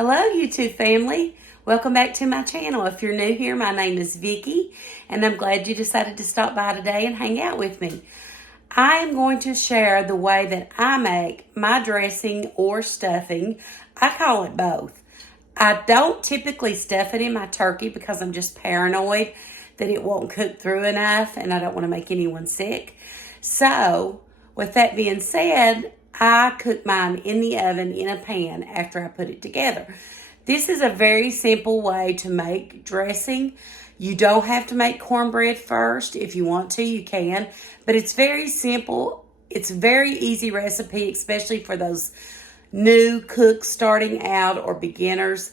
Hello, YouTube family. Welcome back to my channel. If you're new here, my name is Vickie, and I'm glad you decided to stop by today and hang out with me. I am going to share the way that I make my dressing or stuffing. I call it both. I don't typically stuff it in my turkey because I'm just paranoid that it won't cook through enough and I don't want to make anyone sick. So, with that being said, I cook mine in the oven in a pan after I put it together. This is a very simple way to make dressing. You don't have to make cornbread first. If you want to, you can. But it's very simple. It's a very easy recipe, especially for those new cooks starting out or beginners.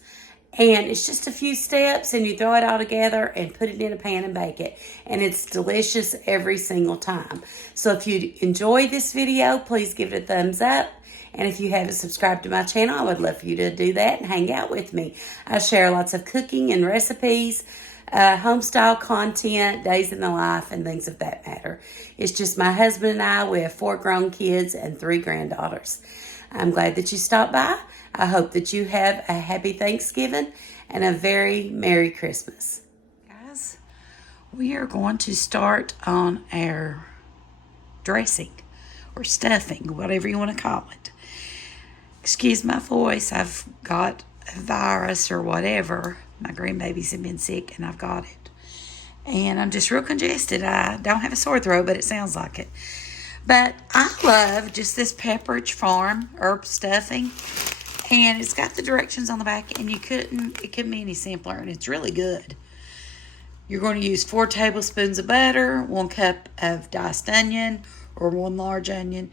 And it's just a few steps and you throw it all together and put it in a pan and bake it. And it's delicious every single time. So if you enjoy this video, please give it a thumbs up. And if you haven't subscribed to my channel, I would love for you to do that and hang out with me. I share lots of cooking and recipes, homestyle content, days in the life, and things of that matter. It's just my husband and I. We have 4 grown kids and 3 granddaughters. I'm glad that you stopped by. I hope that you have a happy Thanksgiving and a very Merry Christmas. Guys, we are going to start on our dressing or stuffing, whatever you want to call it. Excuse my voice. I've got a virus or whatever. My grandbabies have been sick and I've got it. And I'm just real congested. I don't have a sore throat, but it sounds like it. But I love just this Pepperidge Farm herb stuffing. And it's got the directions on the back, and it couldn't be any simpler, and it's really good. You're going to use 4 tablespoons of butter, 1 cup of diced onion or 1 large onion,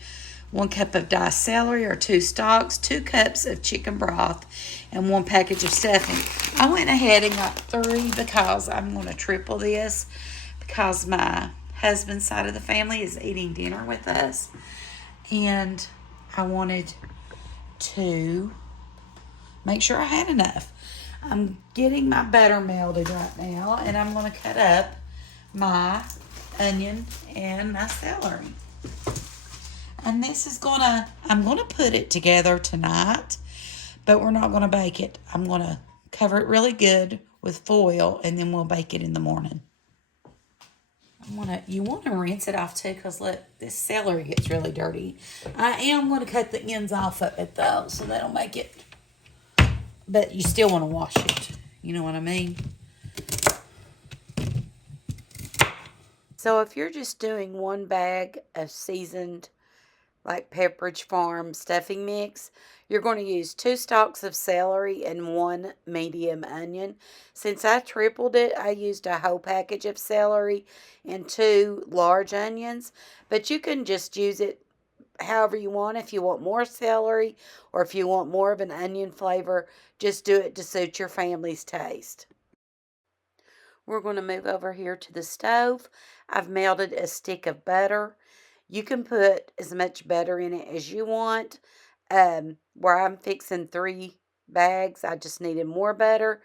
1 cup of diced celery or 2 stalks, 2 cups of chicken broth, and 1 package of stuffing. I went ahead and got 3 because I'm going to triple this because my husband's side of the family is eating dinner with us, and I wanted to make sure I had enough. I'm getting my butter melted right now, and I'm going to cut up my onion and my celery. And this is I'm going to put it together tonight, but we're not going to bake it. I'm going to cover it really good with foil, and then we'll bake it in the morning. You want to rinse it off too, because look, this celery gets really dirty. I am going to cut the ends off of it though, so that'll make it, but you still want to wash it. You know what I mean? So if you're just doing 1 bag of seasoned, like Pepperidge Farm stuffing mix, you're going to use 2 stalks of celery and 1 medium onion. Since I tripled it, I used a whole package of celery and 2 large onions. But you can just use it however you want. If you want more celery or if you want more of an onion flavor, just do it to suit your family's taste. We're going to move over here to the stove. I've melted a stick of butter. You can put as much butter in it as you want. Where I'm fixing 3 bags, I just needed more butter.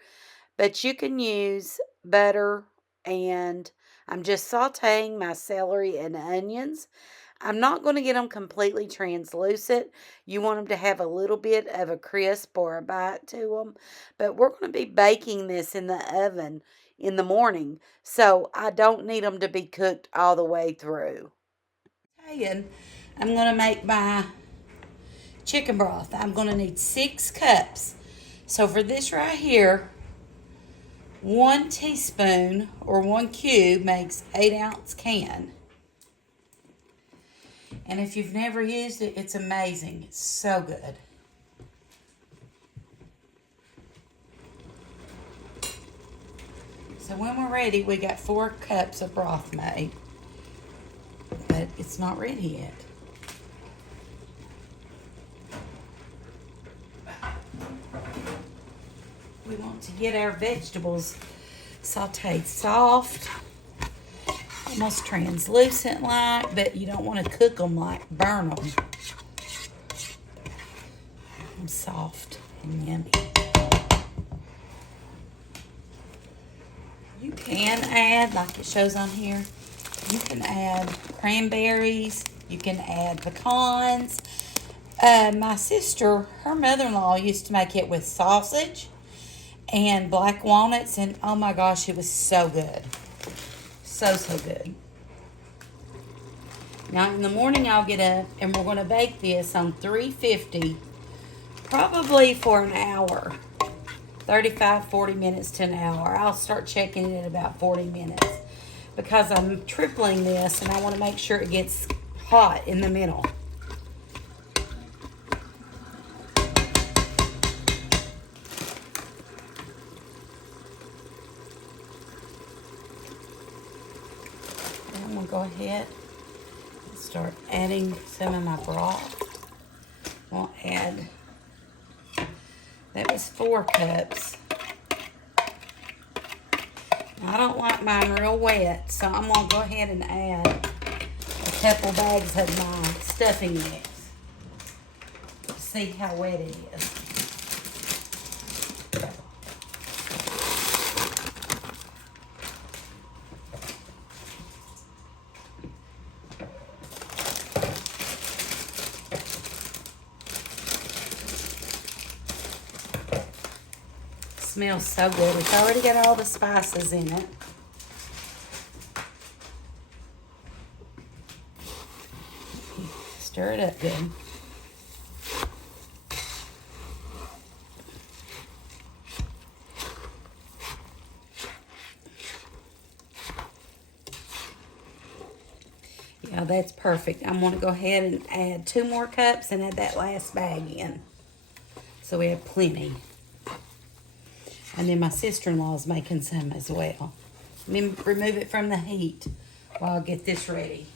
But you can use butter, and I'm just sauteing my celery and onions. I'm not going to get them completely translucent. You want them to have a little bit of a crisp or a bite to them. But we're going to be baking this in the oven in the morning, so I don't need them to be cooked all the way through. And I'm going to make my chicken broth. I'm going to need 6 cups. So for this right here, 1 teaspoon or 1 cube makes 8-ounce can. And if you've never used it, it's amazing. It's so good. So when we're ready, we got 4 cups of broth made. But it's not ready yet. We want to get our vegetables sauteed soft, almost translucent like, but you don't want to cook them like burn them. Soft and yummy. You can add, like it shows on here, you can add cranberries, you can add pecans, My sister, her mother-in-law used to make it with sausage and black walnuts, and oh my gosh, it was so good. So good. Now in the morning I'll get up and we're going to bake this on 350, probably for an hour. 35-40 minutes to an hour. I'll start checking it in about 40 minutes because I'm tripling this and I want to make sure it gets hot in the middle. And I'm going to go ahead and start adding some of my broth. I'll add, that was 4 cups. I don't like mine real wet, so I'm going to go ahead and add a couple bags of my stuffing mix to see how wet it is. Smells so good. It's already got all the spices in it. Stir it up good. Yeah, that's perfect. I'm going to go ahead and add 2 more cups and add that last bag in. So we have plenty. And then my sister-in-law is making some as well. Let me remove it from the heat while I get this ready.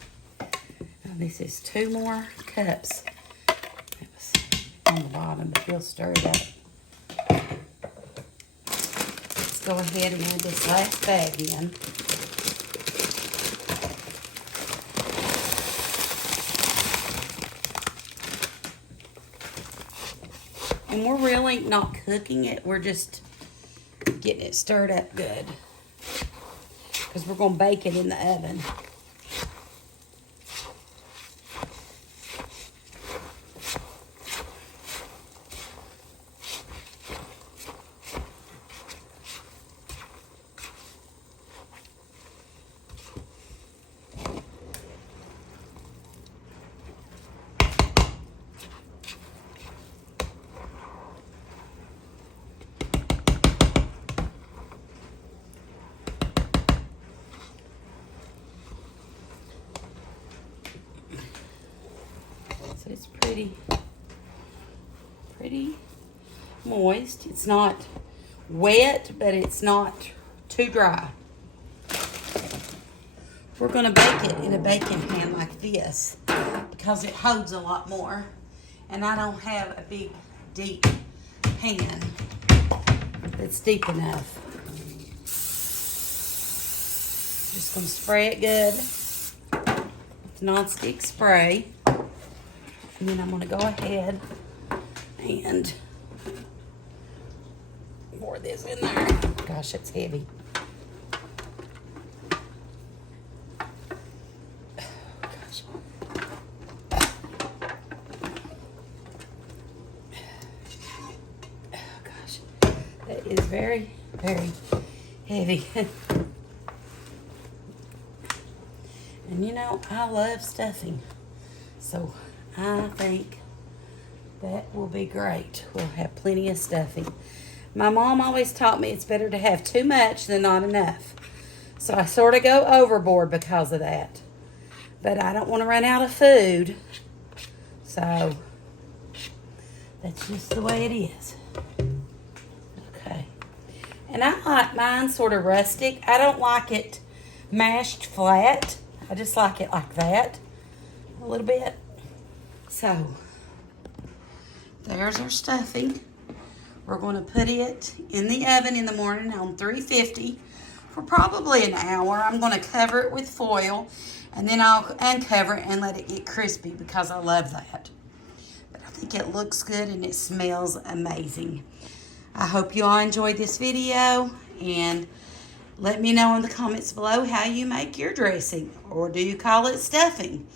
Now this is 2 more cups. It was on the bottom, but we'll stir it up. Let's go ahead and add this last bag in. And we're really not cooking it. We're just getting it stirred up good because we're going to bake it in the oven. So it's pretty moist. It's not wet, but it's not too dry. We're going to bake it in a baking pan like this because it holds a lot more. And I don't have a big, deep pan that's deep enough. Just going to spray it good with nonstick spray. And then I'm going to go ahead and pour this in there. Gosh, it's heavy. That is very, very heavy. And you know, I love stuffing. So I think that will be great. We'll have plenty of stuffing. My mom always taught me it's better to have too much than not enough. So I sort of go overboard because of that. But I don't want to run out of food. So that's just the way it is. Okay. And I like mine sort of rustic. I don't like it mashed flat. I just like it like that. A little bit. So, there's our stuffing. We're going to put it in the oven in the morning on 350 for probably an hour. I'm going to cover it with foil, and then I'll uncover it and let it get crispy because I love that. But I think it looks good and it smells amazing. I hope you all enjoyed this video, and let me know in the comments below how you make your dressing, or do you call it stuffing?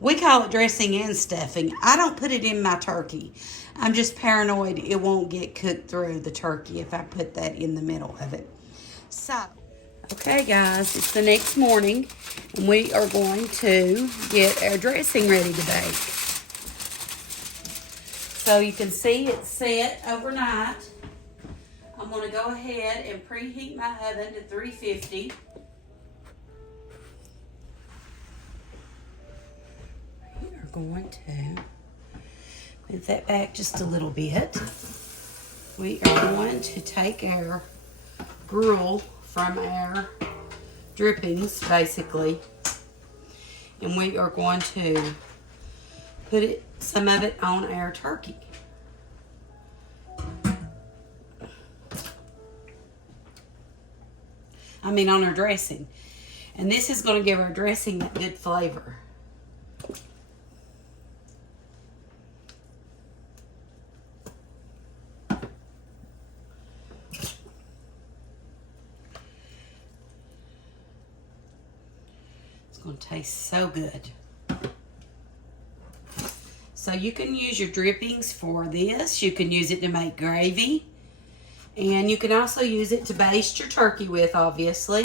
We call it dressing and stuffing. I don't put it in my turkey. I'm just paranoid it won't get cooked through the turkey if I put that in the middle of it. So, okay guys, it's the next morning and we are going to get our dressing ready to bake. So you can see it's set overnight. I'm going to go ahead and preheat my oven to 350. We are going to move that back just a little bit. We are going to take our gruel from our drippings, basically, and we are going to put some of it on our turkey. On our dressing. And this is going to give our dressing that good flavor. It's going to taste so good. So you can use your drippings for this. You can use it to make gravy. And you can also use it to baste your turkey with, obviously.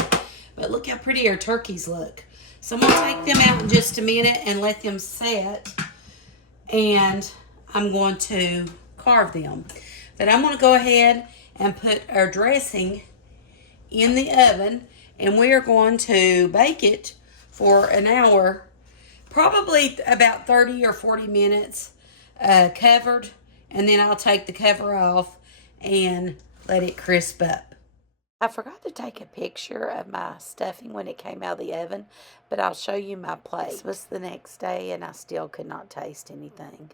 But look how pretty our turkeys look. So I'm going to take them out in just a minute and let them set. And I'm going to carve them. But I'm going to go ahead and put our dressing in the oven. And we are going to bake it for an hour. Probably about 30 or 40 minutes covered. And then I'll take the cover off and let it crisp up. I forgot to take a picture of my stuffing when it came out of the oven, but I'll show you my plate. This was the next day and I still could not taste anything.